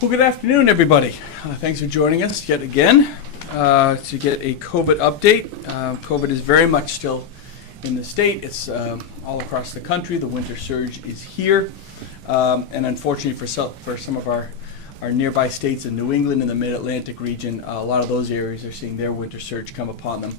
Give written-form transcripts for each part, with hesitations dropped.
Well, good afternoon, everybody. Thanks for joining us yet again to get a COVID update. COVID is very much still in the state. It's all across the country. The winter surge is here. And unfortunately for some of our nearby states in New England and the Mid-Atlantic region, a lot of those areas are seeing their winter surge come upon them.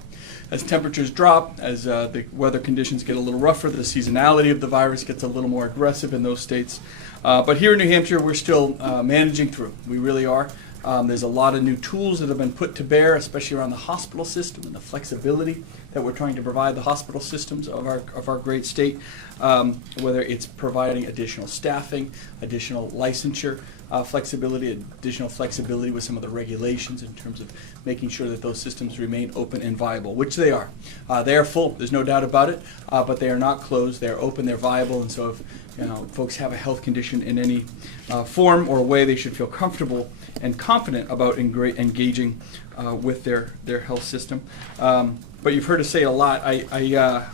As temperatures drop, as the weather conditions get a little rougher, the seasonality of the virus gets a little more aggressive in those states. But here in New Hampshire, we're still managing through. We really are. There's a lot of new tools that have been put to bear, especially around the hospital system and the flexibility that we're trying to provide the hospital systems of our great state, whether it's providing additional staffing, additional licensure flexibility, additional flexibility with some of the regulations in terms of making sure that those systems remain open and viable, which they are. They are full, there's no doubt about it, but they are not closed. They're open, they're viable, and so if folks have a health condition in any form or way, they should feel comfortable and confident about engaging with their health system. But you've heard us say it a lot.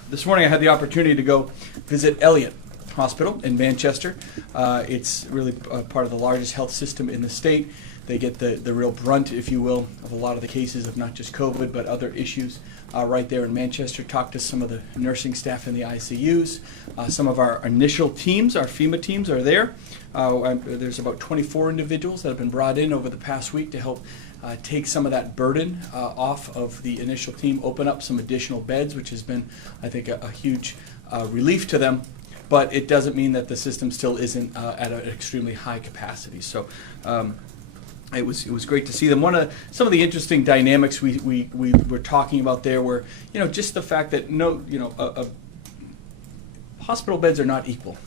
This morning I had the opportunity to go visit Elliott Hospital in Manchester. It's really part of the largest health system in the state. They get the real brunt, if you will, of a lot of the cases of not just COVID, but other issues right there in Manchester. Talked to some of the nursing staff in the ICUs. Some of our initial teams, our FEMA teams, are there. There's about 24 individuals that have been brought in over the past week to help take some of that burden off of the initial team, open up some additional beds, which has been, I think, a huge relief to them. But it doesn't mean that the system still isn't at an extremely high capacity. So it was great to see them. Some of the interesting dynamics we were talking about there were, just the fact that hospital beds are not equal.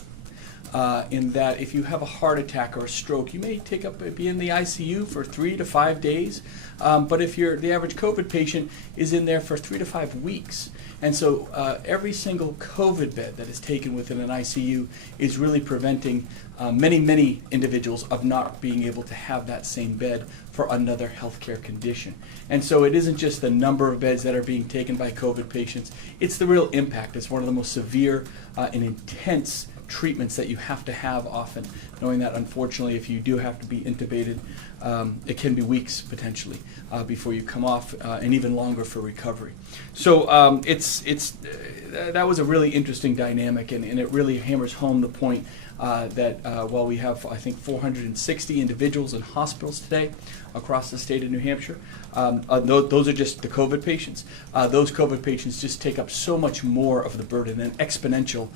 In that if you have a heart attack or a stroke, you may be in the ICU for 3 to 5 days. But if the average COVID patient is in there for 3 to 5 weeks. And so every single COVID bed that is taken within an ICU is really preventing many individuals of not being able to have that same bed for another healthcare condition. And so it isn't just the number of beds that are being taken by COVID patients, it's the real impact. It's one of the most severe and intense treatments that you have to have often, knowing that unfortunately if you do have to be intubated, it can be weeks potentially before you come off, and even longer for recovery. So that was a really interesting dynamic, and it really hammers home the point that while we have, I think, 460 individuals in hospitals today across the state of New Hampshire, those are just the COVID patients. Those COVID patients just take up so much more of the burden, an exponential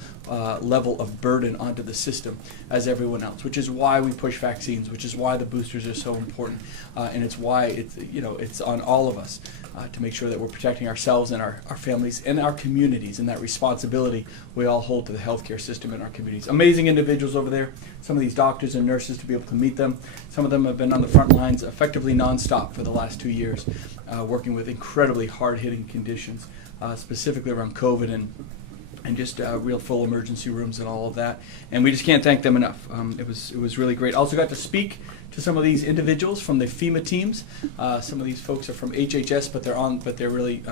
level of burden onto the system as everyone else, which is why we push vaccines, which is why the boosters are so important, and it's why it's on all of us to make sure that we're protecting ourselves and our families and our communities, and that responsibility we all hold to the healthcare system in our communities. Amazing individuals over there, some of these doctors and nurses, to be able to meet them. Some of them have been on the front lines effectively nonstop for the last 2 years, working with incredibly hard-hitting conditions, specifically around COVID and just real full emergency rooms and all of that. And we just can't thank them enough. It was really great. Also got to speak to some of these individuals from the FEMA teams. Some of these folks are from HHS, but they're really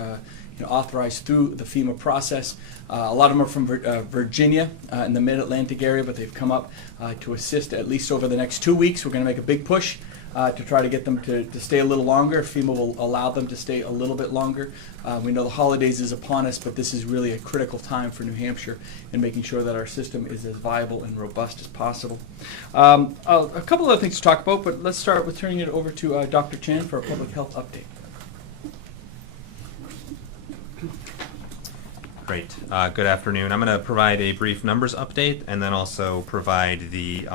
authorized through the FEMA process. A lot of them are from Virginia in the Mid-Atlantic area, but they've come up to assist at least over the next 2 weeks. We're going to make a big push to try to get them to stay a little longer. FEMA will allow them to stay a little bit longer. We know the holidays is upon us, but this is really a critical time for New Hampshire in making sure that our system is as viable and robust as possible. A couple other things to talk about, but let's start with turning it over to Dr. Chan for a public health update. Great. Good afternoon. I'm going to provide a brief numbers update and then also provide the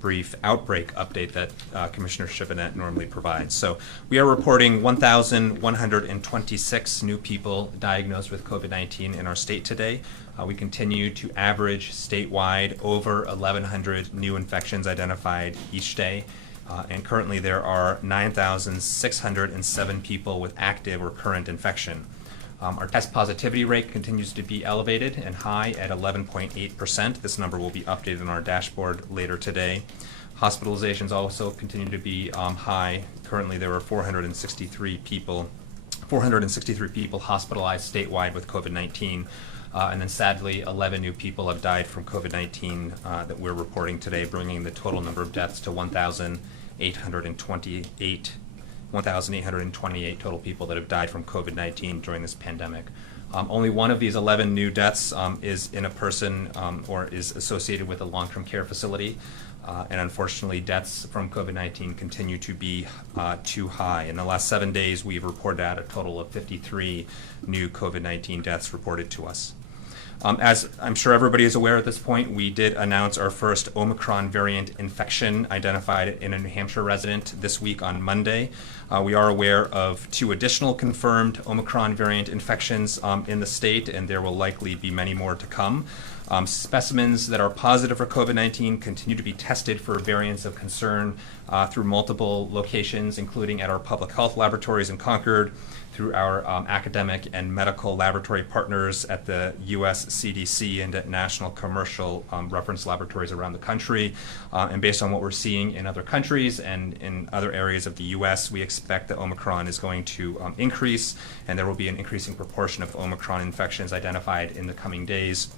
brief outbreak update that Commissioner Chiffonnet normally provides. So we are reporting 1,126 new people diagnosed with COVID-19 in our state today. We continue to average statewide over 1,100 new infections identified each day. And currently there are 9,607 people with active or current infection. Our test positivity rate continues to be elevated and high at 11.8%. This number will be updated on our dashboard later today. Hospitalizations also continue to be high. Currently there are 463 people hospitalized statewide with COVID-19. And then sadly, 11 new people have died from COVID-19 that we're reporting today, bringing the total number of deaths to 1,828 total people that have died from COVID-19 during this pandemic. Only one of these 11 new deaths is in a person or is associated with a long-term care facility. And unfortunately, deaths from COVID-19 continue to be too high. In the last 7 days, we've reported out a total of 53 new COVID-19 deaths reported to us. As I'm sure everybody is aware at this point, we did announce our first Omicron variant infection identified in a New Hampshire resident this week on Monday. We are aware of 2 additional confirmed Omicron variant infections in the state, and there will likely be many more to come. Specimens that are positive for COVID-19 continue to be tested for variants of concern through multiple locations, including at our public health laboratories in Concord, through our academic and medical laboratory partners at the U.S. CDC and at national commercial reference laboratories around the country. And based on what we're seeing in other countries and in other areas of the U.S., we expect that Omicron is going to increase, and there will be an increasing proportion of Omicron infections identified in the coming days.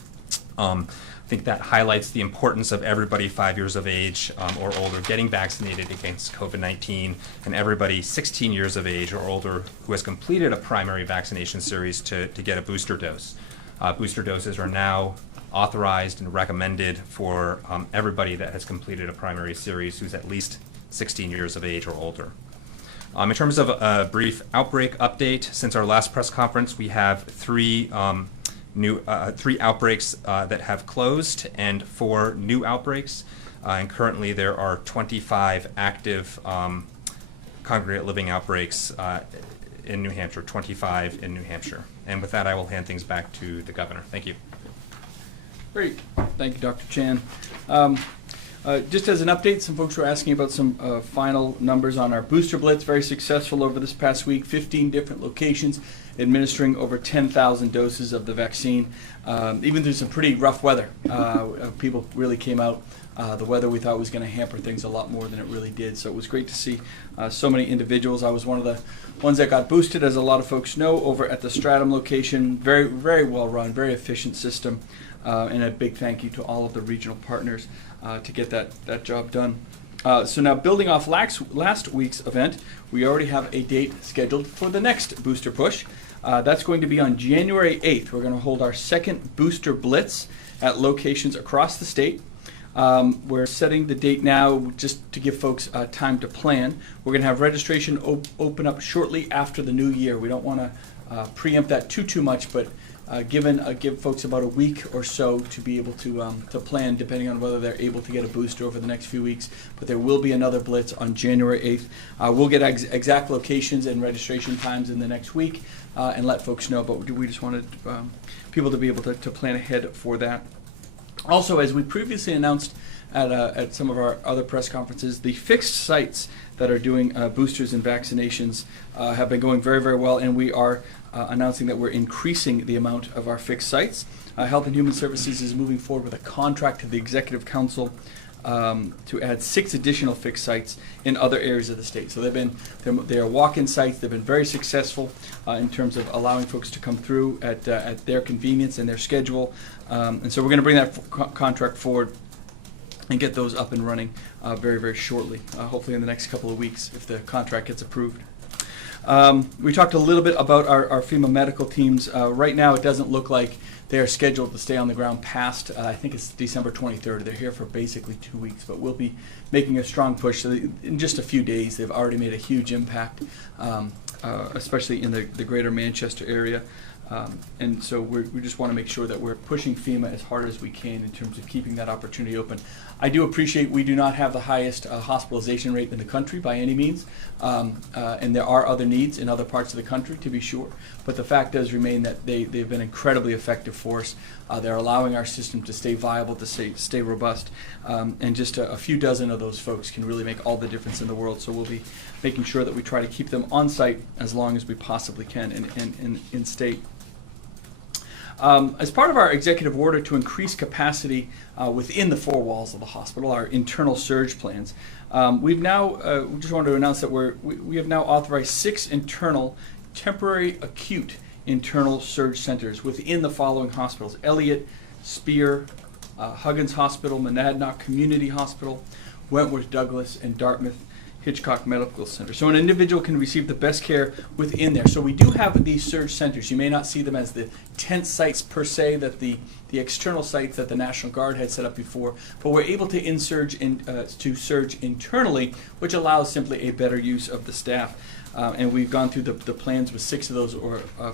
I think that highlights the importance of everybody 5 years of age or older getting vaccinated against COVID-19, and everybody 16 years of age or older who has completed a primary vaccination series to get a booster dose. Booster doses are now authorized and recommended for everybody that has completed a primary series who's at least 16 years of age or older. In terms of a brief outbreak update, since our last press conference, we have three outbreaks that have closed and 4 new outbreaks. And currently there are 25 active congregate living outbreaks in New Hampshire, 25 in New Hampshire. And with that, I will hand things back to the governor. Thank you. Great. Thank you, Dr. Chan. Just as an update, some folks were asking about some final numbers on our booster blitz. Very successful over this past week, 15 different locations, administering over 10,000 doses of the vaccine. Even through some pretty rough weather, people really came out. The weather we thought was going to hamper things a lot more than it really did. So it was great to see so many individuals. I was one of the ones that got boosted, as a lot of folks know, over at the Stratham location. Very, very well run, very efficient system. And a big thank you to all of the regional partners to get that job done. So now, building off last week's event, we already have a date scheduled for the next booster push. That's going to be on January 8th. We're going to hold our second booster blitz at locations across the state. We're setting the date now just to give folks time to plan. We're going to have registration open up shortly after the new year. We don't want to preempt that too much, but give folks about a week or so to be able to plan, depending on whether they're able to get a booster over the next few weeks. But there will be another blitz on January 8th. We'll get exact locations and registration times in the next week and let folks know, but we just wanted people to be able to plan ahead for that. Also, as we previously announced at some of our other press conferences, the fixed sites that are doing boosters and vaccinations have been going very, very well, and we are announcing that we're increasing the amount of our fixed sites. Health and Human Services is moving forward with a contract to the Executive Council to add 6 additional fixed sites in other areas of the state. So they are walk-in sites. They've been very successful in terms of allowing folks to come through at their convenience and their schedule. And so we're going to bring that contract forward and get those up and running very, very shortly, hopefully in the next couple of weeks if the contract gets approved. We talked a little bit about our FEMA medical teams. Right now, it doesn't look like they are scheduled to stay on the ground past, I think it's December 23rd. They're here for basically 2 weeks, but we'll be making a strong push. So in just a few days, they've already made a huge impact, especially in the greater Manchester area. And so we just want to make sure that we're pushing FEMA as hard as we can in terms of keeping that opportunity open. I do appreciate we do not have the highest hospitalization rate in the country by any means, and there are other needs in other parts of the country, to be sure. But the fact does remain that they've been incredibly effective for us. They're allowing our system to stay viable, to stay robust, and just a few dozen of those folks can really make all the difference in the world. So we'll be making sure that we try to keep them on site as long as we possibly can in state. As part of our executive order to increase capacity within the 4 walls of the hospital, our internal surge plans, we just wanted to announce that we have now authorized 6 internal temporary acute internal surge centers within the following hospitals: Elliott, Spear, Huggins Hospital, Monadnock Community Hospital, Wentworth Douglas, and Dartmouth Hitchcock Medical Center. So an individual can receive the best care within there. So we do have these surge centers. You may not see them as the tent sites per se, that the external sites that the National Guard had set up before, but we're able to surge internally, which allows simply a better use of the staff. And we've gone through the plans with 6 of those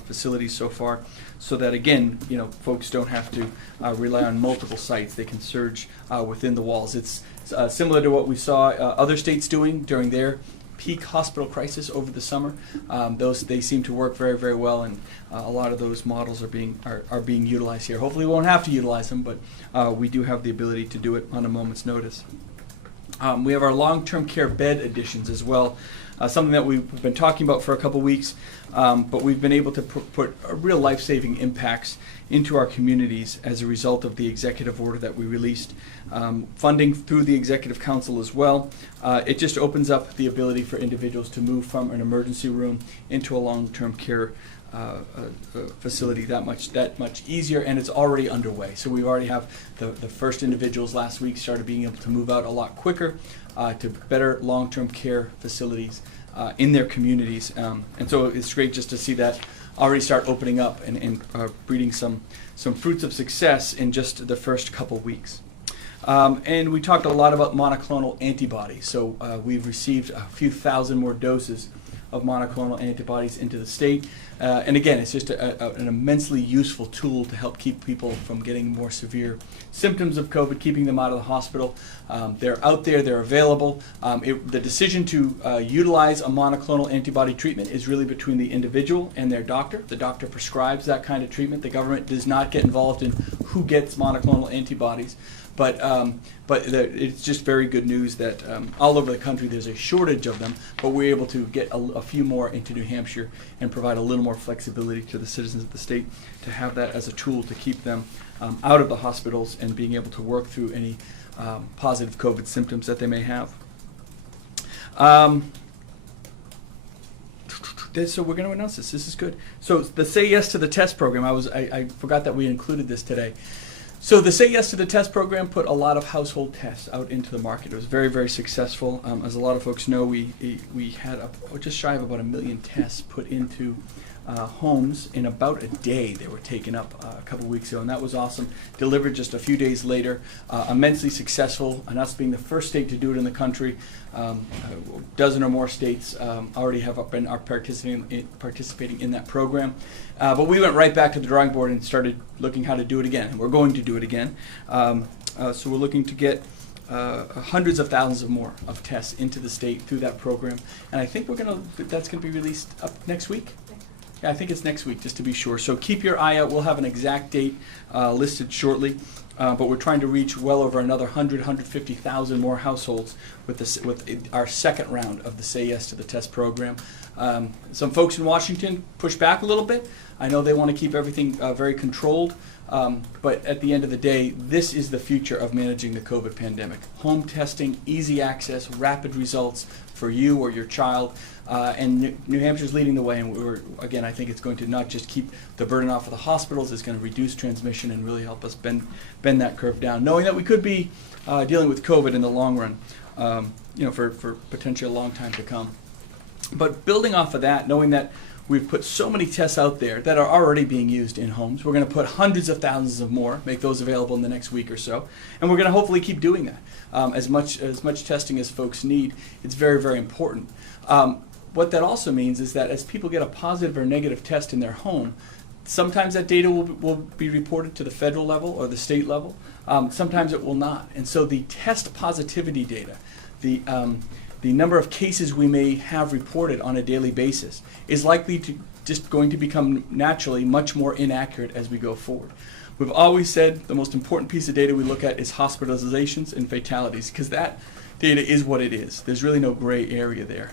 facilities so far, so that again, folks don't have to rely on multiple sites. They can surge within the walls. It's similar to what we saw other states doing during their peak hospital crisis over the summer. They seem to work very, very well, and a lot of those models are being utilized here. Hopefully, we won't have to utilize them, but we do have the ability to do it on a moment's notice. We have our long-term care bed additions as well. Something that we've been talking about for a couple weeks, but we've been able to put real life-saving impacts into our communities as a result of the executive order that we released. Funding through the Executive Council as well. It just opens up the ability for individuals to move from an emergency room into a long-term care facility that much easier, and it's already underway. So we already have the first individuals last week started being able to move out a lot quicker to better long-term care facilities in their communities, and so it's great just to see that already start opening up and breeding some fruits of success in just the first couple weeks. And we talked a lot about monoclonal antibodies. So we've received a few thousand more doses of monoclonal antibodies into the state. And again, it's just an immensely useful tool to help keep people from getting more severe symptoms of COVID, keeping them out of the hospital. They're out there, they're available. The decision to utilize a monoclonal antibody treatment is really between the individual and their doctor. The doctor prescribes that kind of treatment. The government does not get involved in who gets monoclonal antibodies. But it's just very good news that all over the country there's a shortage of them, but we're able to get a few more into New Hampshire and provide a little more flexibility to the citizens of the state to have that as a tool to keep them out of the hospitals and being able to work through any positive COVID symptoms that they may have. So we're going to announce this. This is good. So the Say Yes to the Test program, I forgot that we included this today. So the Say Yes to the Test program put a lot of household tests out into the market. It was very, very successful. As a lot of folks know, we had just shy of about 1 million tests put into homes in about a day. They were taken up a couple weeks ago, and that was awesome. Delivered just a few days later. Immensely successful, and us being the first state to do it in the country. A dozen or more states already are participating in that program. But we went right back to the drawing board and started looking how to do it again, and we're going to do it again. So we're looking to get hundreds of thousands of more of tests into the state through that program, and I think that's going to be released up next week. Yeah, I think it's next week, just to be sure. So keep your eye out. We'll have an exact date listed shortly, but we're trying to reach well over another 150,000 more households with our second round of the Say Yes to the Test program. Some folks in Washington push back a little bit. I know they want to keep everything very controlled, but at the end of the day, this is the future of managing the COVID pandemic. Home testing, easy access, rapid results for you or your child, and New Hampshire's leading the way, and again, I think it's going to not just keep the burden off of the hospitals, it's going to reduce transmission and really help us bend that curve down, knowing that we could be dealing with COVID in the long run, for potentially a long time to come. But building off of that, knowing that we've put so many tests out there that are already being used in homes, we're going to put hundreds of thousands of more, make those available in the next week or so, and we're going to hopefully keep doing that. As much testing as folks need, it's very, very important. What that also means is that as people get a positive or negative test in their home, sometimes that data will be reported to the federal level or the state level. Sometimes it will not. And so the test positivity data, the number of cases we may have reported on a daily basis is likely to just going to become naturally much more inaccurate as we go forward. We've always said the most important piece of data we look at is hospitalizations and fatalities, because that data is what it is. There's really no gray area there.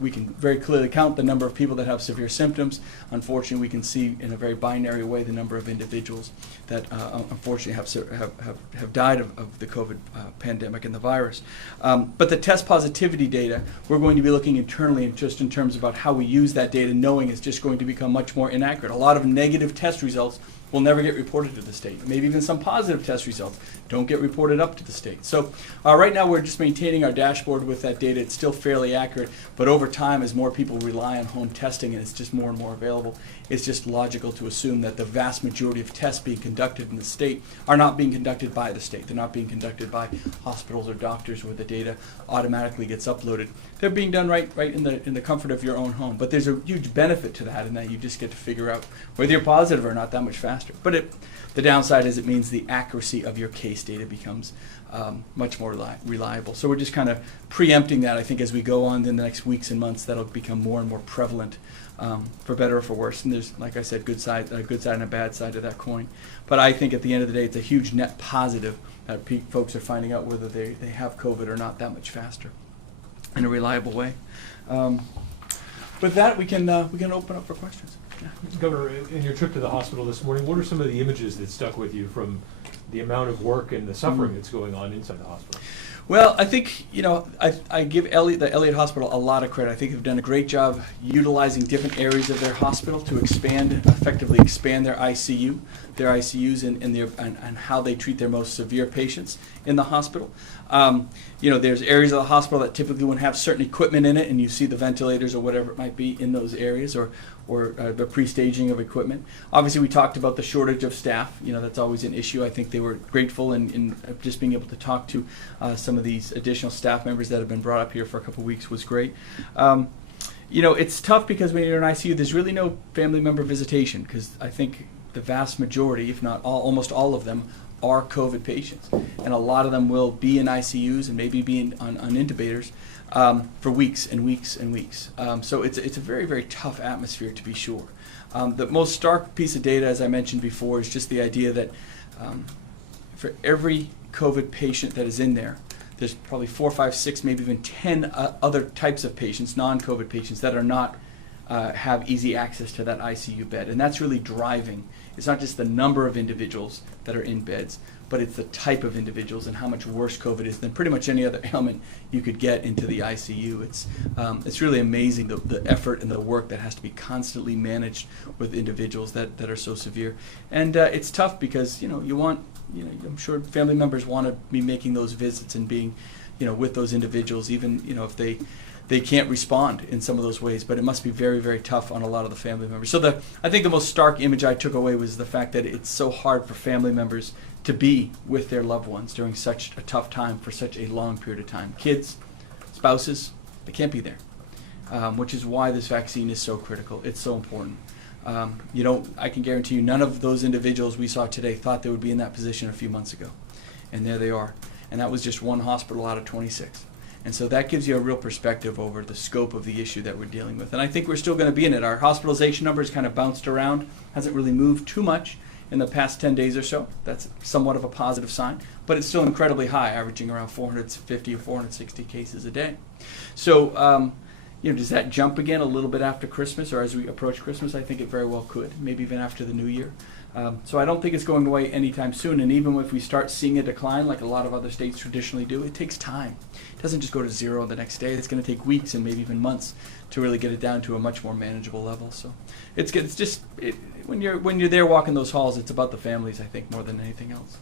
We can very clearly count the number of people that have severe symptoms. Unfortunately, we can see in a very binary way the number of individuals that unfortunately have died of the COVID pandemic and the virus. But the test positivity data, we're going to be looking internally just in terms about how we use that data, knowing it's just going to become much more inaccurate. A lot of negative test results will never get reported to the state. Maybe even some positive test results don't get reported up to the state. So right now we're just maintaining our dashboard with that data. It's still fairly accurate, but over time, as more people rely on home testing and it's just more and more available, it's just logical to assume that the vast majority of tests being conducted in the state are not being conducted by the state. They're not being conducted by hospitals or doctors where the data automatically gets uploaded. They're being done right in the comfort of your own home. But there's a huge benefit to that in that you just get to figure out whether you're positive or not that much faster. But the downside is it means the accuracy of your case data becomes much more reliable. So we're just kind of preempting that. I think as we go on in the next weeks and months, that'll become more and more prevalent, for better or for worse. And there's, like I said, a good side and a bad side to that coin. But I think at the end of the day, it's a huge net positive that folks are finding out whether they have COVID or not that much faster in a reliable way. With that, we can open up for questions. Yeah. Governor, in your trip to the hospital this morning, what are some of the images that stuck with you from the amount of work and the suffering that's going on inside the hospital? Well, I think, I give the Elliott Hospital a lot of credit. I think they've done a great job utilizing different areas of their hospital to effectively expand their ICUs and how they treat their most severe patients in the hospital. There's areas of the hospital that typically wouldn't have certain equipment in it, and you see the ventilators or whatever it might be in those areas, or the pre-staging of equipment. Obviously, we talked about the shortage of staff. That's always an issue. I think they were grateful in just being able to talk to some of these additional staff members that have been brought up here for a couple of weeks was great. It's tough because when you're in ICU, there's really no family member visitation, because I think the vast majority, if not almost all of them, are COVID patients. And a lot of them will be in ICUs and maybe be on intubators for weeks and weeks and weeks. So it's a very, very tough atmosphere, to be sure. The most stark piece of data, as I mentioned before, is just the idea that for every COVID patient that is in there, there's probably 4, 5, 6, maybe even 10 other types of patients, non-COVID patients, that are not have easy access to that ICU bed. And that's really driving. It's not just the number of individuals that are in beds, but it's the type of individuals and how much worse COVID is than pretty much any other ailment you could get into the ICU. It's really amazing the effort and the work that has to be constantly managed with individuals that are so severe. And it's tough because I'm sure family members want to be making those visits and being with those individuals, even if they can't respond in some of those ways, but it must be very, very tough on a lot of the family members. So I think the most stark image I took away was the fact that it's so hard for family members to be with their loved ones during such a tough time for such a long period of time. Kids, spouses, they can't be there, which is why this vaccine is so critical. It's so important. I can guarantee you none of those individuals we saw today thought they would be in that position a few months ago. And there they are. And that was just one hospital out of 26. And so that gives you a real perspective over the scope of the issue that we're dealing with. And I think we're still going to be in it. Our hospitalization numbers kind of bounced around, hasn't really moved too much in the past 10 days or so. That's somewhat of a positive sign, but it's still incredibly high, averaging around 450 or 460 cases a day. So, does that jump again a little bit after Christmas or as we approach Christmas? I think it very well could, maybe even after the new year. So I don't think it's going away anytime soon. And even if we start seeing a decline, like a lot of other states traditionally do, it takes time. It doesn't just go to zero the next day. It's going to take weeks and maybe even months to really get it down to a much more manageable level. So when you're there walking those halls, it's about the families, I think, more than anything else.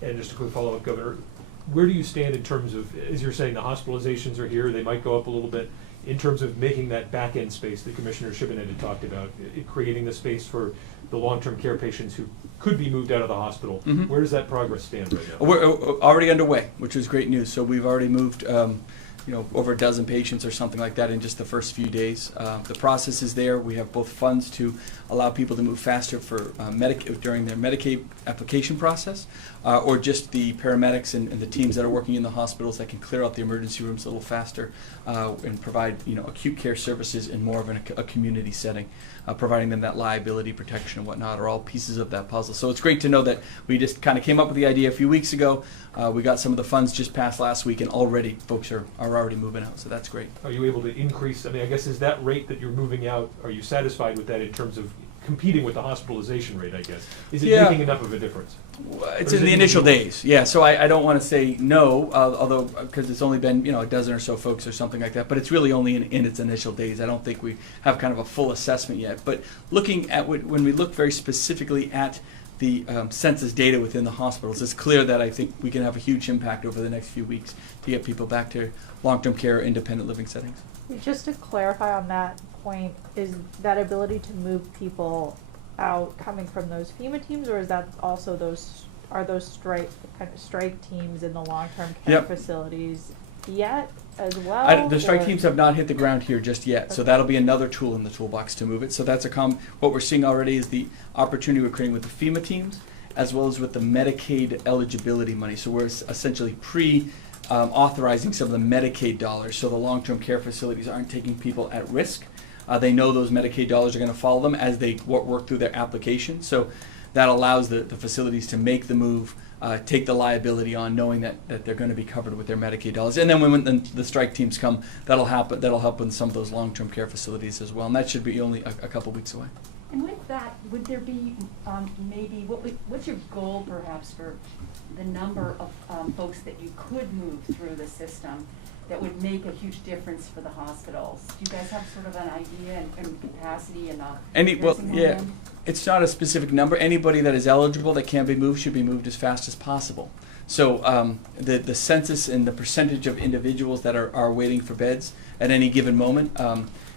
And just a quick follow-up, Governor, where do you stand in terms of, as you're saying, the hospitalizations are here, they might go up a little bit, in terms of making that back-end space that Commissioner Shibinette had talked about, creating the space for the long-term care patients who could be moved out of the hospital. Where does that progress stand right now? We're already underway, which is great news. So we've already moved over a dozen patients or something like that in just the first few days. The process is there. We have both funds to allow people to move faster for during their Medicaid application process, or just the paramedics and the teams that are working in the hospitals that can clear out the emergency rooms a little faster and provide acute care services in more of a community setting. Providing them that liability protection and whatnot are all pieces of that puzzle. So it's great to know that we just kind of came up with the idea a few weeks ago. We got some of the funds just passed last week, and already folks are already moving out. So that's great. Are you able to increase, I guess, is that rate that you're moving out, are you satisfied with that in terms of competing with the hospitalization rate, I guess? Is it making enough of a difference? It's in the initial days, yeah. So I don't want to say no, although because it's only been a dozen or so folks or something like that. But it's really only in its initial days. I don't think we have kind of a full assessment yet. But looking at when we look very specifically at the census data within the hospitals, it's clear that I think we can have a huge impact over the next few weeks to get people back to long-term care, independent living settings. Just to clarify on that point, is that ability to move people out coming from those FEMA teams, or is that also those strike teams in the long-term care facilities yet as well? The strike teams have not hit the ground here just yet, so that'll be another tool in the toolbox to move it. So that's what we're seeing already is the opportunity we're creating with the FEMA teams as well as with the Medicaid eligibility money. So we're essentially authorizing some of the Medicaid dollars, so the long-term care facilities aren't taking people at risk. They know those Medicaid dollars are going to follow them as they work through their application. So that allows the facilities to make the move, take the liability on, knowing that they're going to be covered with their Medicaid dollars. And then when the strike teams come, that'll help with some of those long-term care facilities as well. And that should be only a couple weeks away. And with that, would there be maybe, what's your goal perhaps for the number of folks that you could move through the system that would make a huge difference for the hospitals? Do you guys have sort of an idea and capacity and it's not a specific number. Anybody that is eligible that can be moved should be moved as fast as possible. So the census and the percentage of individuals that are waiting for beds at any given moment,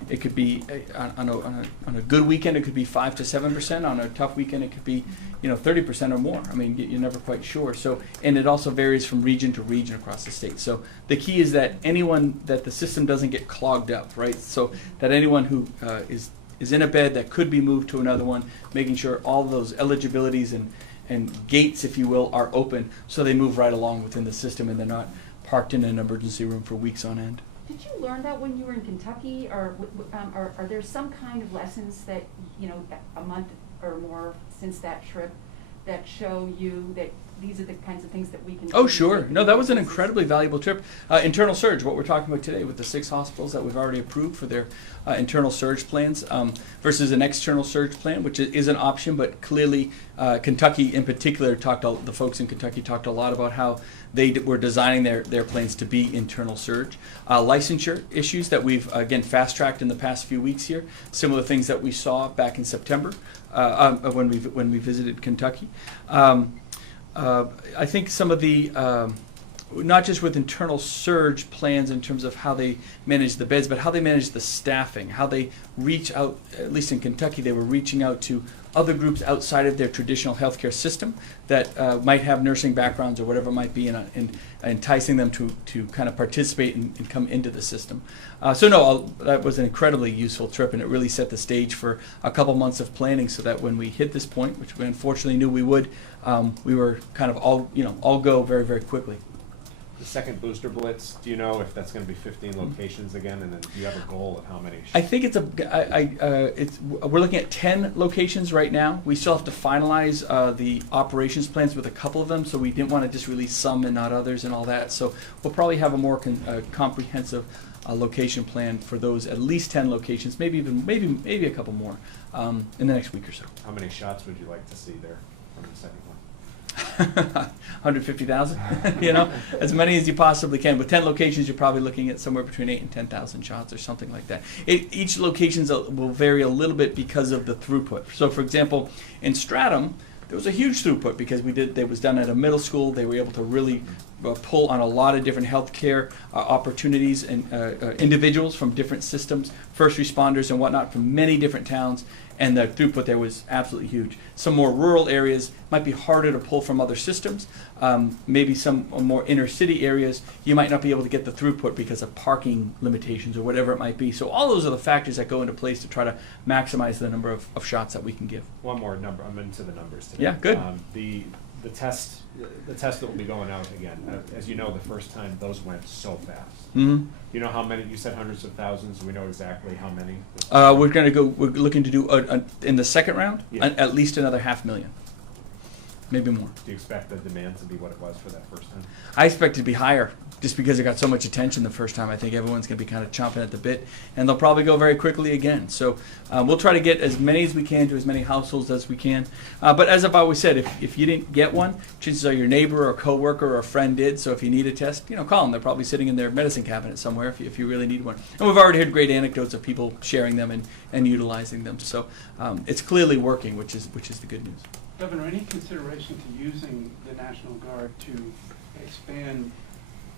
it could be on a good weekend it could be 5 to 7%. On a tough weekend it could be 30% or more. I mean, you're never quite sure. So, and it also varies from region to region across the state. So the key is that that the system doesn't get clogged up, right? So that anyone who is in a bed that could be moved to another one, making sure all those eligibilities and gates, if you will, are open, so they move right along within the system and they're not parked in an emergency room for weeks on end. Did you learn that when you were in Kentucky, or are there some kind of lessons that, a month or more since that trip, that show you that these are the kinds of things that we can do? Oh, sure. No, that was an incredibly valuable trip. Internal surge, what we're talking about today with the 6 hospitals that we've already approved for their internal surge plans versus an external surge plan, which is an option, but clearly Kentucky in particular the folks in Kentucky talked a lot about how they were designing their plans to be internal surge. Licensure issues that we've, again, fast-tracked in the past few weeks here, similar things that we saw back in September when we visited Kentucky. I think some of the, not just with internal surge plans in terms of how they manage the beds, but how they manage the staffing, how they reach out, at least in Kentucky, they were reaching out to other groups outside of their traditional healthcare system that might have nursing backgrounds or whatever it might be, and enticing them to kind of participate and come into the system. That was an incredibly useful trip, and it really set the stage for a couple months of planning so that when we hit this point, which we unfortunately knew we would, we were kind of all go very, very quickly. The second booster blitz, do you know if that's going to be 15 locations again, and then do you have a goal of how many? I think we're looking at 10 locations right now. We still have to finalize the operations plans with a couple of them, so we didn't want to just release some and not others and all that. So we'll probably have a more comprehensive location plan for those at least 10 locations, maybe a couple more in the next week or so. How many shots would you like to see there from the second one? 150,000, as many as you possibly can. With 10 locations, you're probably looking at somewhere between 8,000 and 10,000 shots or something like that. Each location will vary a little bit because of the throughput. So, for example, in Stratham, there was a huge throughput because it was done at a middle school. They were able to really pull on a lot of different healthcare opportunities and individuals from different systems, first responders and whatnot from many different towns, and the throughput there was absolutely huge. Some more rural areas might be harder to pull from other systems. Maybe some more inner city areas, you might not be able to get the throughput because of parking limitations or whatever it might be. So all those are the factors that go into place to try to maximize the number of shots that we can give. One more number, I'm into the numbers today. Yeah, good. The test that will be going out again, as you know, the first time, those went so fast. Mm-hmm. You know how many, you said hundreds of thousands, do we know exactly how many? We're looking to do, in the second round, Yeah. at least another 500,000. Maybe more. Do you expect the demand to be what it was for that first time? I expect it to be higher, just because it got so much attention the first time. I think everyone's going to be kind of chomping at the bit, and they'll probably go very quickly again. So we'll try to get as many as we can to as many households as we can. But as I've always said, if you didn't get one, chances are your neighbor or coworker or a friend did. So if you need a test, call them. They're probably sitting in their medicine cabinet somewhere if you really need one. And we've already heard great anecdotes of people sharing them and utilizing them. So it's clearly working, which is the good news. Governor, any consideration to using the National Guard to expand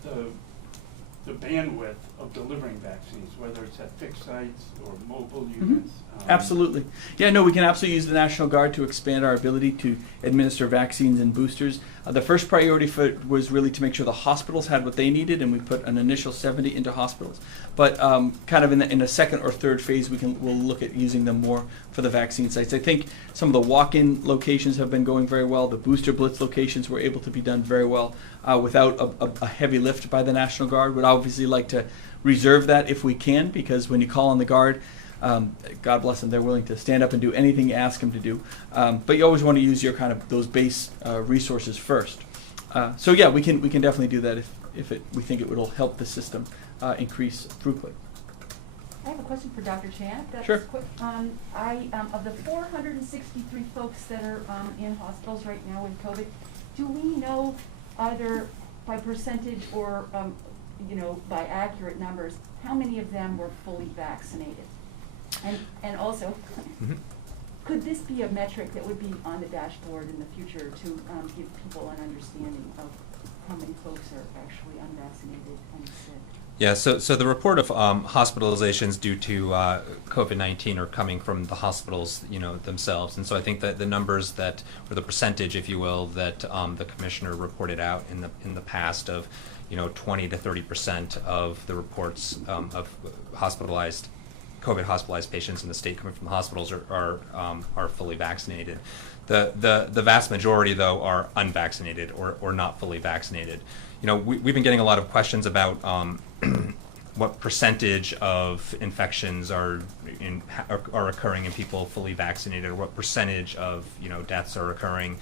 the bandwidth of delivering vaccines, whether it's at fixed sites or mobile units? Absolutely. Yeah, no, we can absolutely use the National Guard to expand our ability to administer vaccines and boosters. The first priority for it was really to make sure the hospitals had what they needed, and we put an initial 70 into hospitals. But kind of in the second or third phase, we'll look at using them more for the vaccine sites. I think some of the walk-in locations have been going very well. The booster blitz locations were able to be done very well without a heavy lift by the National Guard. We'd obviously like to reserve that if we can, because when you call on the Guard, God bless them, they're willing to stand up and do anything you ask them to do. But you always want to use your kind of those base resources first. So yeah, we can definitely do that if we think it will help the system increase throughput. I have a question for Dr. Chan, if that's Sure. quick. Of the 463 folks that are in hospitals right now with COVID, do we know either by percentage or by accurate numbers, how many of them were fully vaccinated? And also, could this be a metric that would be on the dashboard in the future to give people an understanding of how many folks are actually unvaccinated and sick? Yeah, so the report of hospitalizations due to COVID-19 are coming from the hospitals, themselves, and so I think that the numbers or the percentage, if you will, that the commissioner reported out in the past of, 20 to 30% of the reports of COVID hospitalized patients in the state coming from the hospitals are fully vaccinated. The vast majority, though, are unvaccinated or not fully vaccinated. We've been getting a lot of questions about what percentage of infections are occurring in people fully vaccinated, or what percentage of deaths are occurring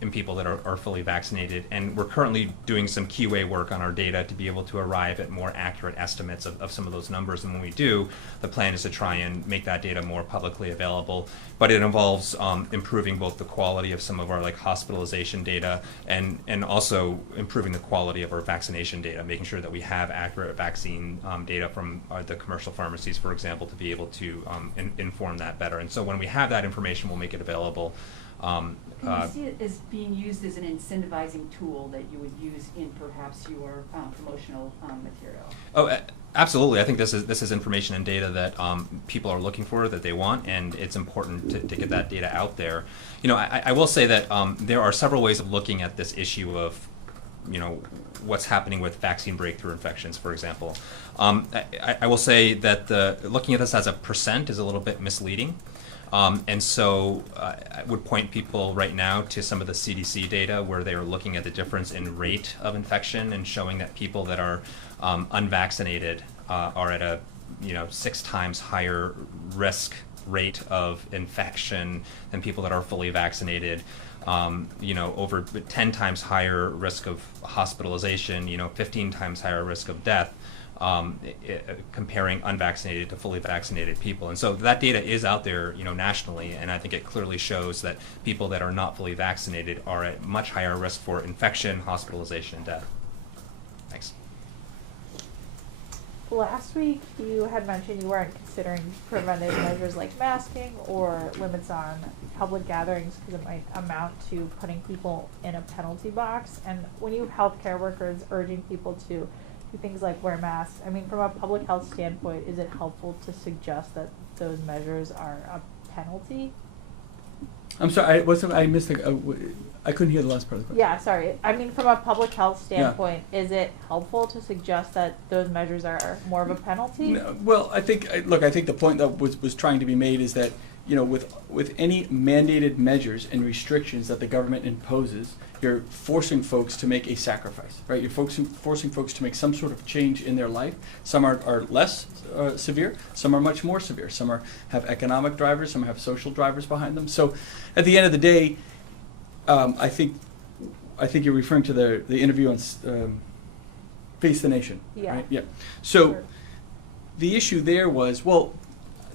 in people that are fully vaccinated. And we're currently doing some keyway work on our data to be able to arrive at more accurate estimates of some of those numbers. And when we do, the plan is to try and make that data more publicly available. But it involves improving both the quality of some of our hospitalization data and also improving the quality of our vaccination data, making sure that we have accurate vaccine data from the commercial pharmacies, for example, to be able to inform that better. And so when we have that information, we'll make it available. Can you see it as being used as an incentivizing tool that you would use in perhaps your promotional material? Oh, absolutely. I think this is information and data that people are looking for, that they want, and it's important to get that data out there. I will say that there are several ways of looking at this issue of what's happening with vaccine breakthrough infections, for example. I will say that looking at this as a percent is a little bit misleading. And so I would point people right now to some of the CDC data where they are looking at the difference in rate of infection and showing that people that are unvaccinated are at a 6 times higher risk rate of infection than people that are fully vaccinated. Over 10 times higher risk of hospitalization, 15 times higher risk of death. Comparing unvaccinated to fully vaccinated people. And so that data is out there, nationally, and I think it clearly shows that people that are not fully vaccinated are at much higher risk for infection, hospitalization, and death. Thanks. last week you had mentioned you weren't considering preventive measures like masking or limits on public gatherings because it might amount to putting people in a penalty box. And when you have healthcare workers urging people to do things like wear masks, I mean, from a public health standpoint, is it helpful to suggest that those measures are a penalty? I'm sorry, I missed I couldn't hear the last part of the question. Yeah, sorry. I mean, from a public health standpoint, is it helpful to suggest that those measures are more of a penalty? No, well, I think the point that was trying to be made is that, you know, with any mandated measures and restrictions that the government imposes, you're forcing folks to make a sacrifice, right? You're forcing folks to make some sort of change in their life. Some are less severe, some are much more severe. Some have economic drivers, some have social drivers behind them. So at the end of the day, I think you're referring to the interview on Face the Nation, Yeah. right? Yeah. So Sure. the issue there was, well,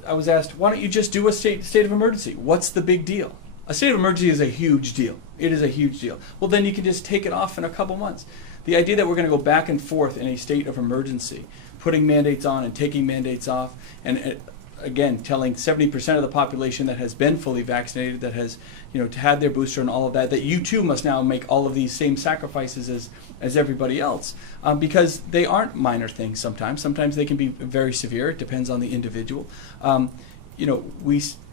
I was asked, why don't you just do a state of emergency? What's the big deal? A state of emergency is a huge deal. It is a huge deal. Well, then you can just take it off in a couple months. The idea that we're going to go back and forth in a state of emergency, putting mandates on and taking mandates off, and again, telling 70% of the population that has been fully vaccinated, that has, you know, had their booster and all of that, that you too must now make all of these same sacrifices as everybody else, because they aren't minor things sometimes. Sometimes they can be very severe. It depends on the individual. You know,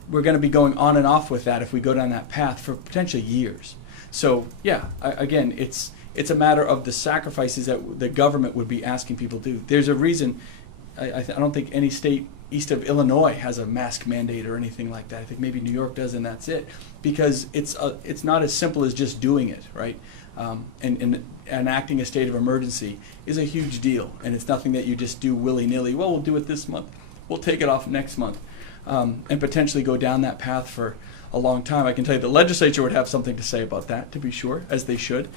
we're going to be going on and off with that if we go down that path for potentially years. So yeah, again, it's a matter of the sacrifices that the government would be asking people to do. There's a reason. I don't think any state east of Illinois has a mask mandate or anything like that. I think maybe New York does, and that's it. Because it's not as simple as just doing it, right? And enacting a state of emergency is a huge deal, and it's nothing that you just do willy-nilly. Well, we'll do it this month. We'll take it off next month, and potentially go down that path for a long time. I can tell you the legislature would have something to say about that, to be sure, as they should.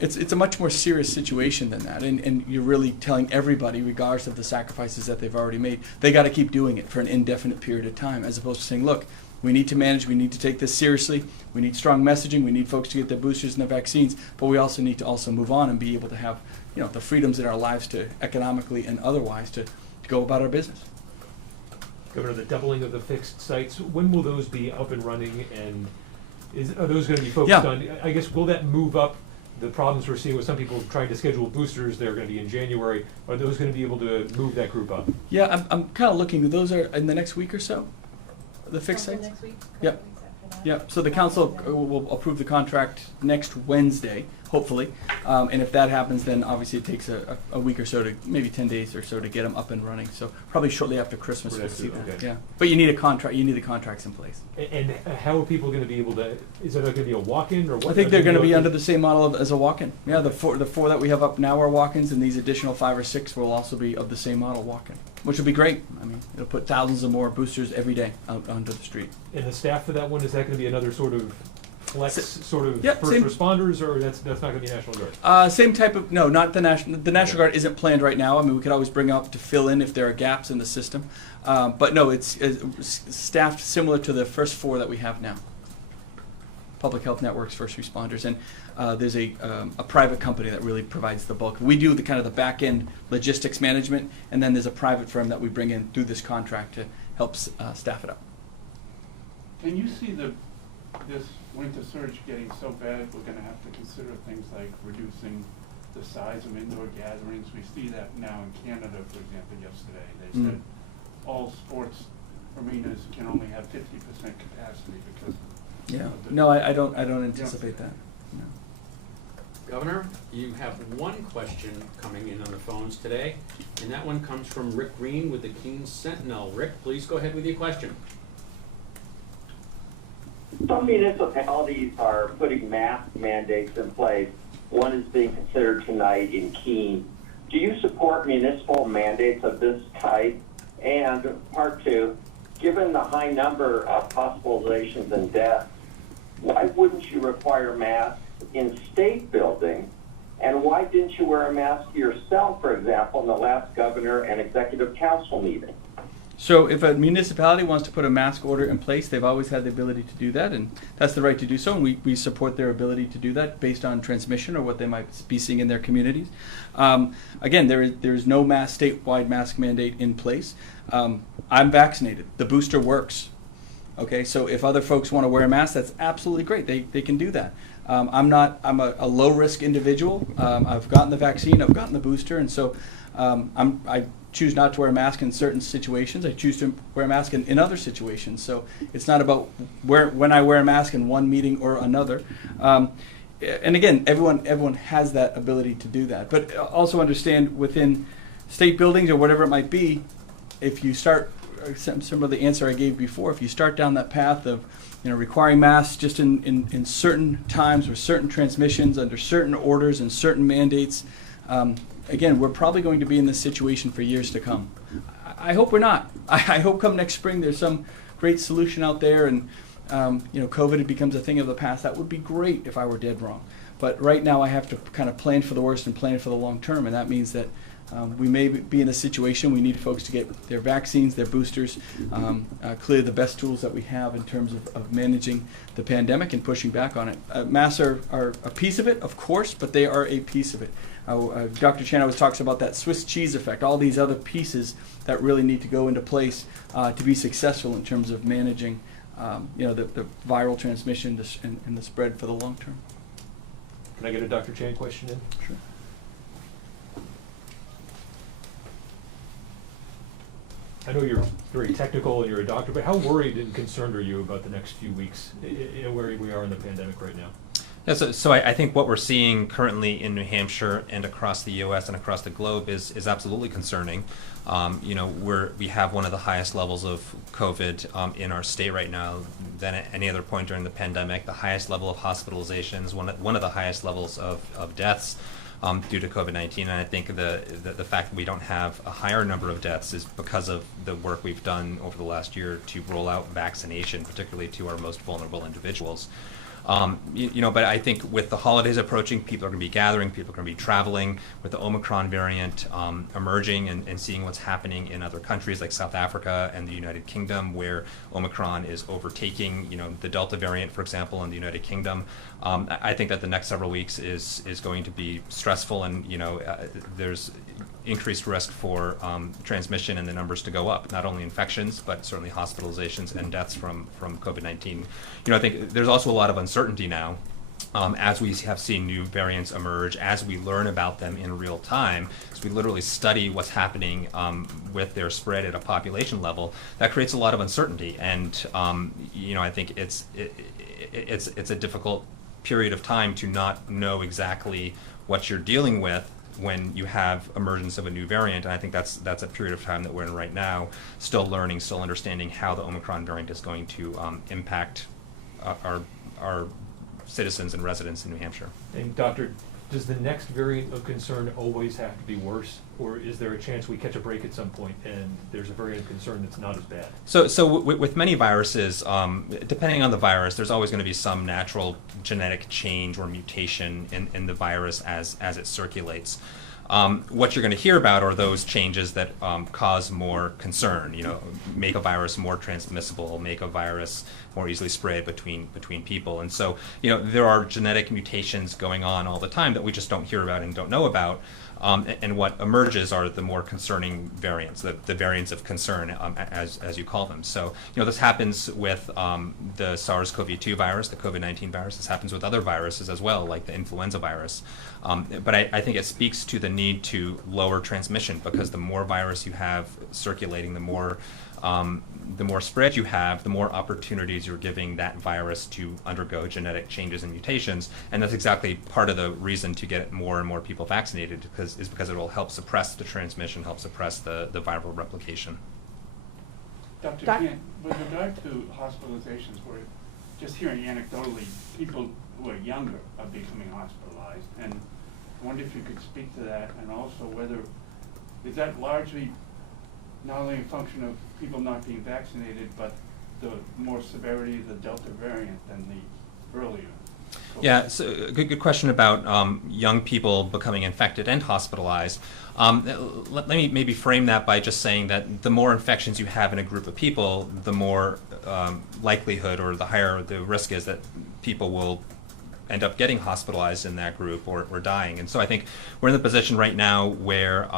It's a much more serious situation than that, and you're really telling everybody, regardless of the sacrifices that they've already made, they got to keep doing it for an indefinite period of time, as opposed to saying, look, we need to manage, we need to take this seriously, we need strong messaging, we need folks to get their boosters and their vaccines, but we also need to also move on and be able to have, you know, the freedoms in our lives to economically and otherwise to go about our business. Governor, the doubling of the fixed sites, when will those be up and running, and are those going to be focused Yeah. on, I guess, will that move up the problems we're seeing with some people trying to schedule boosters? They're going to be in January. Are those going to be able to move that group up? Yeah, I'm kind of looking, those are in the next week or so, the fixed sites? Next week? Yep. Yeah, so the council will approve the contract next Wednesday, hopefully. And if that happens, then obviously it takes a week or so to, maybe 10 days or so to get them up and running. So probably shortly after Christmas we'll see that. Okay. Yeah, but you need a contract, you need the contracts in place. And how are people going to be able to, is it going to be a walk-in or what? I think they're going to be under the same model as a walk-in. Yeah, the four that we have up now are walk-ins, and these additional 5 or 6 will also be of the same model walk-in, which will be great. I mean, it'll put thousands of more boosters every day out onto the street. And the staff for that one, is that going to be another sort of flex, sort of Yeah, first same. responders, or that's not going to be National Guard? Same type of, no, not the National. The National Guard isn't planned right now. I mean, we could always bring up to fill in if there are gaps in the system. But no, it's staffed similar to the first 4 that we have now. Public Health Networks, first responders, and there's a private company that really provides the bulk. We do the kind of the back end logistics management, and then there's a private firm that we bring in through this contract to help staff it up. Can you see this winter surge getting so bad, we're gonna have to consider things like reducing the size of indoor gatherings? We see that now in Canada, for example, yesterday. They said all sports arenas can only have 50% capacity because Yeah. of the- No, I don't anticipate that. No. Governor, you have one question coming in on the phones today, and that one comes from Rick Green with the Keene Sentinel. Rick, please go ahead with your question. Some municipalities are putting mask mandates in place. One is being considered tonight in Keene. Do you support municipal mandates of this type? And part 2, given the high number of hospitalizations and deaths, why wouldn't you require masks in state buildings? And why didn't you wear a mask yourself, for example, in the last governor and executive council meeting? So if a municipality wants to put a mask order in place, they've always had the ability to do that, and that's the right to do so, and we support their ability to do that based on transmission or what they might be seeing in their communities. Again, there is no statewide mask mandate in place. I'm vaccinated. The booster works. Okay, so if other folks want to wear a mask, that's absolutely great. They can do that. I'm a low risk individual. I've gotten the vaccine, I've gotten the booster, and so I choose not to wear a mask in certain situations. I choose to wear a mask in other situations. So it's not about when I wear a mask in one meeting or another. And again, everyone has that ability to do that. But also understand within state buildings or whatever it might be, if you start some of the answer I gave before, if you start down that path of requiring masks just in certain times or certain transmissions under certain orders and certain mandates, again, we're probably going to be in this situation for years to come. I hope we're not. I hope come next spring there's some great solution out there and COVID becomes a thing of the past. That would be great if I were dead wrong. But right now I have to kind of plan for the worst and plan for the long term, and that means that we may be in a situation we need folks to get their vaccines, their boosters, clearly the best tools that we have in terms of managing the pandemic and pushing back on it. Masks are a piece of it, of course, but they are a piece of it. Dr. Chan always talks about that Swiss cheese effect, all these other pieces that really need to go into place to be successful in terms of managing the viral transmission and the spread for the long term. Can I get a Dr. Chan question in? Sure. I know you're very technical and you're a doctor, but how worried and concerned are you about the next few weeks, where we are in the pandemic right now? Yeah, so I think what we're seeing currently in New Hampshire and across the U.S. and across the globe is absolutely concerning. We have one of the highest levels of COVID in our state right now than at any other point during the pandemic. The highest level of hospitalizations, one of the highest levels of deaths due to COVID-19. And I think the fact that we don't have a higher number of deaths is because of the work we've done over the last year to roll out vaccination, particularly to our most vulnerable individuals. But I think with the holidays approaching, people are going to be gathering, people are going to be traveling. With the Omicron variant emerging and seeing what's happening in other countries like South Africa and the United Kingdom, where Omicron is overtaking, the Delta variant, for example, in the United Kingdom, I think that the next several weeks is going to be stressful, and there's increased risk for transmission and the numbers to go up, not only infections, but certainly hospitalizations and deaths from COVID-19. I think there's also a lot of uncertainty now as we have seen new variants emerge, as we learn about them in real time, as we literally study what's happening with their spread at a population level. That creates a lot of uncertainty, and I think it's a difficult period of time to not know exactly what you're dealing with when you have emergence of a new variant. And I think that's a period of time that we're in right now, still learning, still understanding how the Omicron variant is going to impact our citizens and residents in New Hampshire. And Doctor, does the next variant of concern always have to be worse, or is there a chance we catch a break at some point and there's a variant of concern that's not as bad? So with many viruses, depending on the virus, there's always going to be some natural genetic change or mutation in the virus as it circulates. What you're going to hear about are those changes that cause more concern. Make a virus more transmissible, make a virus more easily spread between people. And so, there are genetic mutations going on all the time that we just don't hear about and don't know about. And what emerges are the more concerning variants, the variants of concern, as you call them. So, this happens with the SARS-CoV-2 virus, the COVID-19 virus. This happens with other viruses as well, like the influenza virus. But I think it speaks to the need to lower transmission, because the more virus you have circulating, the more spread you have, the more opportunities you're giving that virus to undergo genetic changes and mutations. And that's exactly part of the reason to get more and more people vaccinated, because it will help suppress the transmission, help suppress the viral replication. Dr. Chan, with regard to hospitalizations, we're just hearing anecdotally people who are younger are becoming hospitalized. And I wonder if you could speak to that, and also whether, is that largely not only a function of people not being vaccinated, but the more severity of the Delta variant than the earlier Yeah, so a good question about young people becoming infected and hospitalized. Let me maybe frame that by just saying that the more infections you have in a group of people, the more likelihood or the higher the risk is that people will end up getting hospitalized in that group or dying. And so I think we're in the position right now where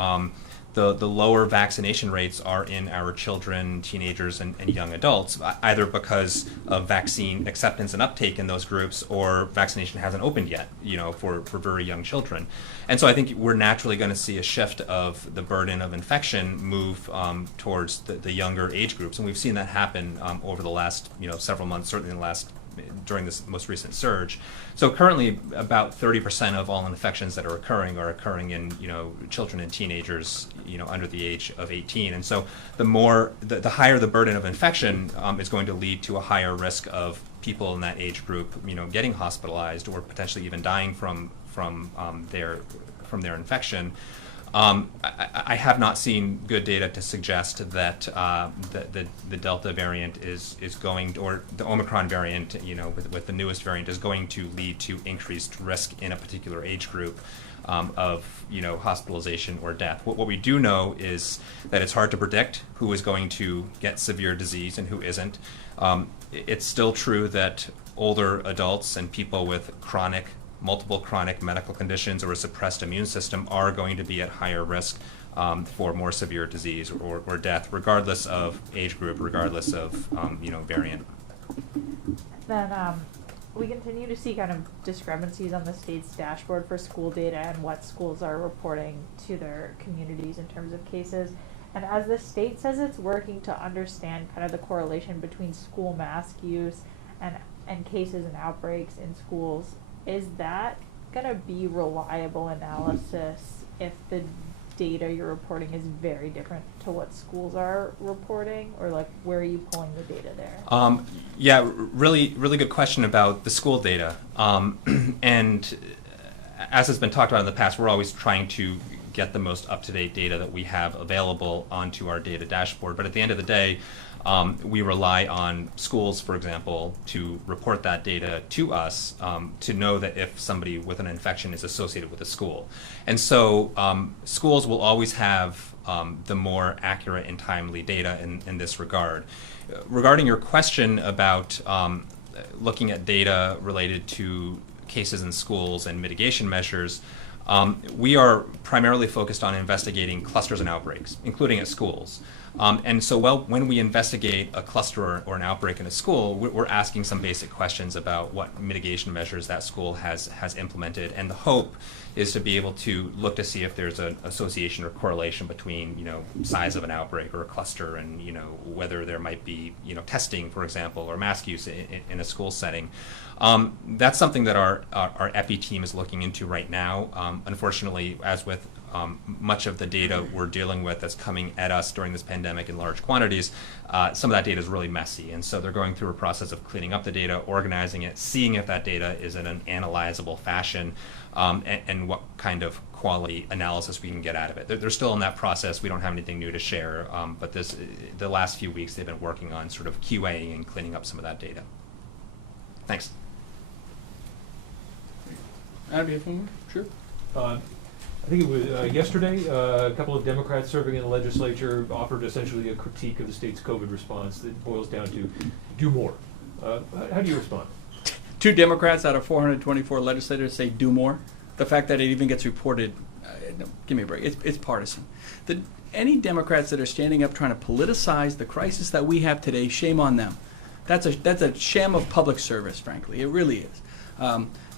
the lower vaccination rates are in our children, teenagers, and young adults, either because of vaccine acceptance and uptake in those groups, or vaccination hasn't opened yet, for very young children. And so I think we're naturally going to see a shift of the burden of infection move towards the younger age groups, and we've seen that happen over the last several months, certainly in the last during this most recent surge. So currently, about 30% of all infections that are occurring in children and teenagers under the age of 18. And so the higher the burden of infection is going to lead to a higher risk of people in that age group getting hospitalized or potentially even dying from their infection. I have not seen good data to suggest that the Delta variant is going, or the Omicron variant, with the newest variant, is going to lead to increased risk in a particular age group of hospitalization or death. What we do know is that it's hard to predict who is going to get severe disease and who isn't. It's still true that older adults and people with multiple chronic medical conditions or a suppressed immune system are going to be at higher risk for more severe disease or death, regardless of age group, regardless of variant. Then we continue to see kind of discrepancies on the state's dashboard for school data and what schools are reporting to their communities in terms of cases. And as the state says it's working to understand kind of the correlation between school mask use and cases and outbreaks in schools, is that going to be reliable analysis if the data you're reporting is very different to what schools are reporting? Or where are you pulling the data there? Yeah, really good question about the school data. And as has been talked about in the past, we're always trying to get the most up-to-date data that we have available onto our data dashboard. But at the end of the day, we rely on schools, for example, to report that data to us to know that if somebody with an infection is associated with a school. And so schools will always have the more accurate and timely data in this regard. Regarding your question about looking at data related to cases in schools and mitigation measures, we are primarily focused on investigating clusters and outbreaks, including at schools. And so when we investigate a cluster or an outbreak in a school, we're asking some basic questions about what mitigation measures that school has implemented. And the hope is to be able to look to see if there's an association or correlation between, size of an outbreak or a cluster and, whether there might be, testing, for example, or mask use in a school setting. That's something that our EPI team is looking into right now. Unfortunately, as with much of the data we're dealing with that's coming at us during this pandemic in large quantities, some of that data is really messy. And so they're going through a process of cleaning up the data, organizing it, seeing if that data is in an analyzable fashion, and what kind of quality analysis we can get out of it. They're still in that process. We don't have anything new to share, but the last few weeks they've been working on sort of QAing and cleaning up some of that data. Thanks. Adam, you have one more? Sure. I think it was yesterday, a couple of Democrats serving in the legislature offered essentially a critique of the state's COVID response that boils down to do more. How do you respond? 2 Democrats out of 424 legislators say do more. The fact that it even gets reported, no, give me a break, it's partisan. Any Democrats that are standing up trying to politicize the crisis that we have today, shame on them. That's a sham of public service, frankly. It really is.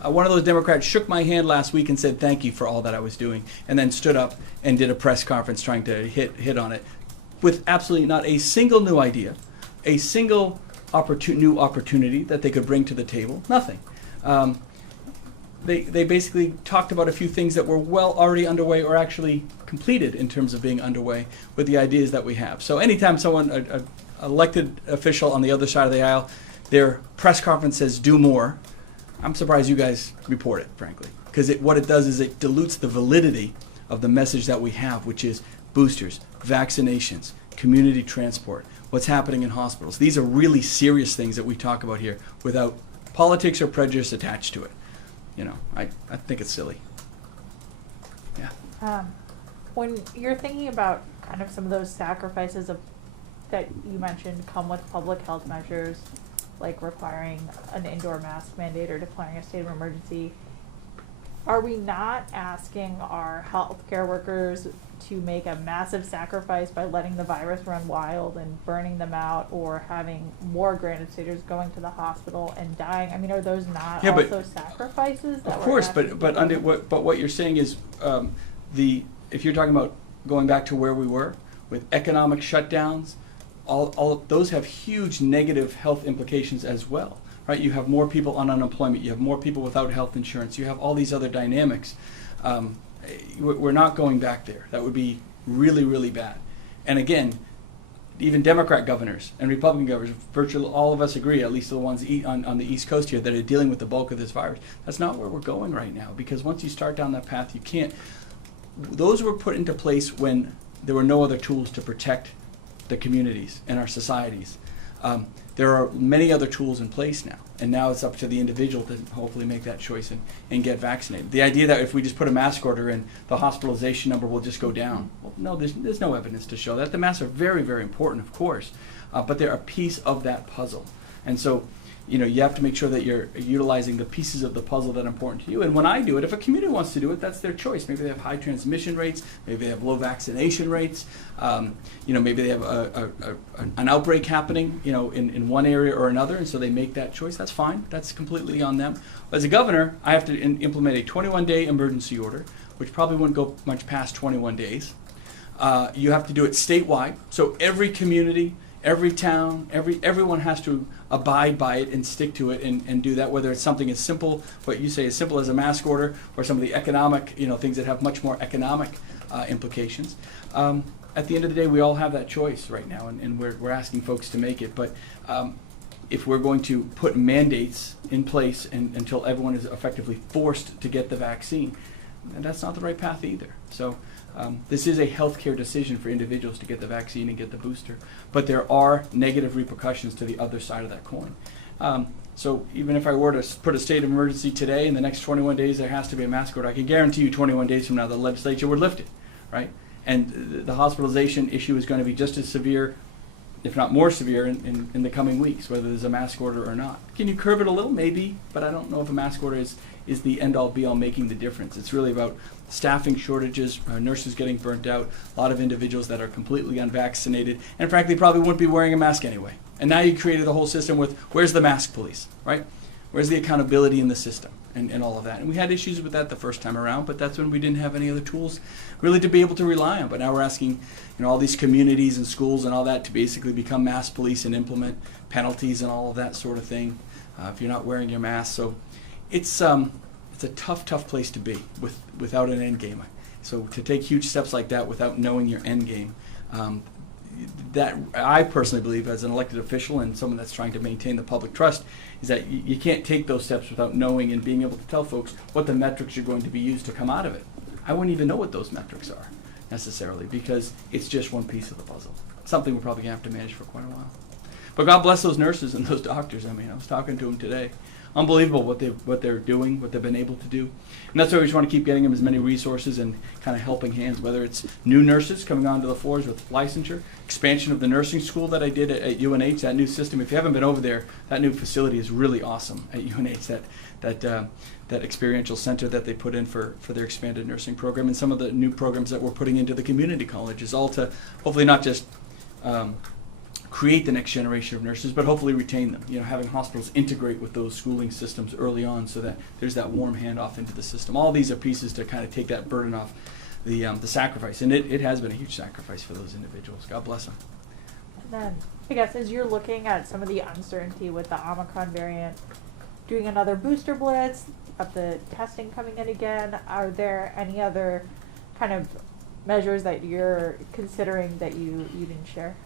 One of those Democrats shook my hand last week and said thank you for all that I was doing, and then stood up and did a press conference trying to hit on it with absolutely not a single new idea, a single new opportunity that they could bring to the table. Nothing. They basically talked about a few things that were already underway or actually completed in terms of being underway with the ideas that we have. So anytime someone, an elected official on the other side of the aisle, their press conference says do more, I'm surprised you guys report it, frankly, because what it does is it dilutes the validity of the message that we have, which is boosters, vaccinations, community transport, what's happening in hospitals. These are really serious things that we talk about here without politics or prejudice attached to it. I think it's silly. Yeah. When you're thinking about kind of some of those sacrifices that you mentioned come with public health measures, like requiring an indoor mask mandate or declaring a state of emergency, are we not asking our healthcare workers to make a massive sacrifice by letting the virus run wild and burning them out, or having more granted staters going to the hospital and dying? I mean, are those not Yeah, but- also sacrifices that Of we're course, asking but people? what you're saying is if you're talking about going back to where we were with economic shutdowns, all of those have huge negative health implications as well, right? You have more people on unemployment, you have more people without health insurance, you have all these other dynamics. We're not going back there. That would be really, really bad. And again, even Democrat governors and Republican governors, virtually all of us agree, at least the ones on the East Coast here that are dealing with the bulk of this virus. That's not where we're going right now, because once you start down that path, you can't. Those were put into place when there were no other tools to protect the communities and our societies. There are many other tools in place now, and now it's up to the individual to hopefully make that choice and get vaccinated. The idea that if we just put a mask order in, the hospitalization number will just go down. Well, no, there's no evidence to show that. The masks are very, very important, of course, but they're a piece of that puzzle. And so, you have to make sure that you're utilizing the pieces of the puzzle that are important to you. And when I do it, if a community wants to do it, that's their choice. Maybe they have high transmission rates, maybe they have low vaccination rates, maybe they have an outbreak happening, in one area or another, and so they make that choice. That's fine. That's completely on them. As a governor, I have to implement a 21-day emergency order, which probably wouldn't go much past 21 days. You have to do it statewide, so every community, every town, everyone has to abide by it and stick to it and do that, whether it's something as simple, what you say, as simple as a mask order, or some of the economic, things that have much more economic implications. At the end of the day, we all have that choice right now, and we're asking folks to make it. But if we're going to put mandates in place until everyone is effectively forced to get the vaccine, and that's not the right path either. So this is a healthcare decision for individuals to get the vaccine and get the booster, but there are negative repercussions to the other side of that coin. So even if I were to put a state of emergency today, in the next 21 days there has to be a mask order, I can guarantee you 21 days from now the legislature would lift it, right? And the hospitalization issue is going to be just as severe, if not more severe, in the coming weeks, whether there's a mask order or not. Can you curb it a little? Maybe, but I don't know if a mask order is the end-all be-all making the difference. It's really about staffing shortages, nurses getting burnt out, a lot of individuals that are completely unvaccinated, and frankly probably wouldn't be wearing a mask anyway. And now you created the whole system with, where's the mask police, right? Where's the accountability in the system and all of that? And we had issues with that the first time around, but that's when we didn't have any other tools really to be able to rely on. But now we're asking all these communities and schools and all that to basically become mask police and implement penalties and all of that sort of thing if you're not wearing your mask. So it's a tough place to be without an end game. So to take huge steps like that without knowing your end game, that I personally believe, as an elected official and someone that's trying to maintain the public trust, is that you can't take those steps without knowing and being able to tell folks what the metrics are going to be used to come out of it. I wouldn't even know what those metrics are necessarily, because it's just one piece of the puzzle. Something we're probably going to have to manage for quite a while. But God bless those nurses and those doctors. I mean, I was talking to them today. Unbelievable what they're doing, what they've been able to do. And that's why we just want to keep getting them as many resources and kind of helping hands, whether it's new nurses coming onto the floors with licensure, expansion of the nursing school that I did at UNH, that new system. If you haven't been over there, that new facility is really awesome at UNH, that experiential center that they put in for their expanded nursing program, and some of the new programs that we're putting into the community colleges, all to hopefully not just create the next generation of nurses, but hopefully retain them. Having hospitals integrate with those schooling systems early on, so that there's that warm handoff into the system. All these are pieces to kind of take that burden off the sacrifice, and it has been a huge sacrifice for those individuals. God bless them. And then, I guess, as you're looking at some of the uncertainty with the Omicron variant, doing another booster blitz, of the testing coming in again, are there any other kind of measures that you're considering that you didn't share?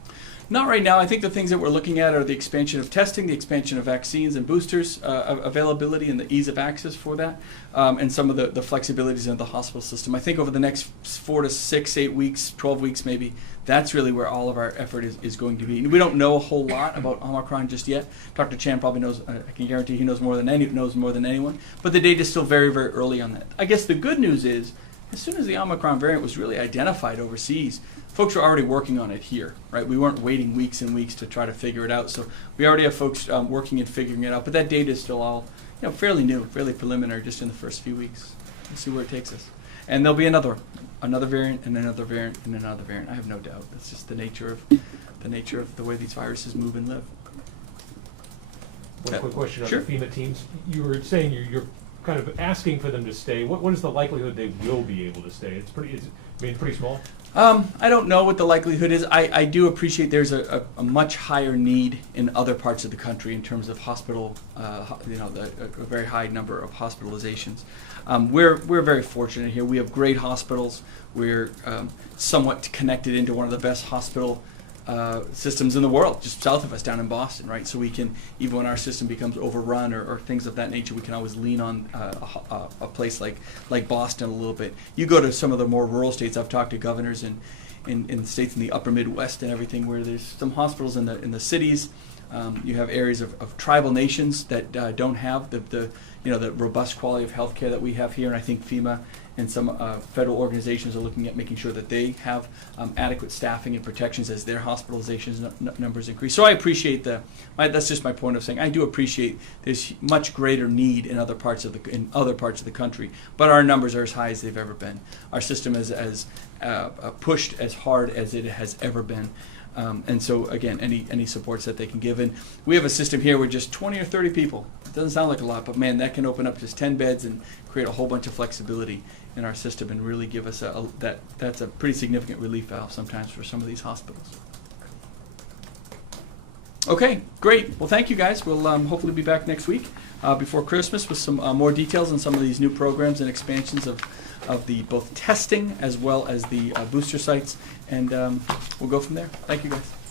Not right now. I think the things that we're looking at are the expansion of testing, the expansion of vaccines and boosters, availability and the ease of access for that, and some of the flexibilities in the hospital system. I think over the next 4 to 6, 8 weeks, 12 weeks maybe, that's really where all of our effort is going to be. We don't know a whole lot about Omicron just yet. Dr. Chan probably knows, I can guarantee he knows more than anyone, but the data is still very, very early on that. I guess the good news is, as soon as the Omicron variant was really identified overseas, folks were already working on it here, right? We weren't waiting weeks and weeks to try to figure it out. So we already have folks working and figuring it out. But that data is still all, fairly new, fairly preliminary, just in the first few weeks. We'll see where it takes us. And there'll be another variant and another variant and another variant. I have no doubt. That's just the nature of the way these viruses move and live. One quick question on Sure. the FEMA teams. You were saying you're kind of asking for them to stay. What is the likelihood they will be able to stay? It's pretty small. I don't know what the likelihood is. I do appreciate there's a much higher need in other parts of the country in terms of hospital, a very high number of hospitalizations. We're very fortunate here. We have great hospitals. We're somewhat connected into one of the best hospital systems in the world, just south of us down in Boston, right? So we can, even when our system becomes overrun or things of that nature, we can always lean on a place like Boston a little bit. You go to some of the more rural states. I've talked to governors in states in the upper Midwest and everything, where there's some hospitals in the cities. You have areas of tribal nations that don't have the robust quality of healthcare that we have here, and I think FEMA and some federal organizations are looking at making sure that they have adequate staffing and protections as their hospitalizations numbers increase. So I appreciate that's just my point of saying I do appreciate there's much greater need in other parts of the country, but our numbers are as high as they've ever been. Our system is as pushed as hard as it has ever been. And so again, any supports that they can give. And we have a system here with just 20 or 30 people. It doesn't sound like a lot, but man, that can open up just 10 beds and create a whole bunch of flexibility in our system and really give us that's a pretty significant relief valve sometimes for some of these hospitals. Okay, great. Well, thank you guys. We'll hopefully be back next week before Christmas with some more details on some of these new programs and expansions of the both testing as well as the booster sites, and we'll go from there. Thank you guys.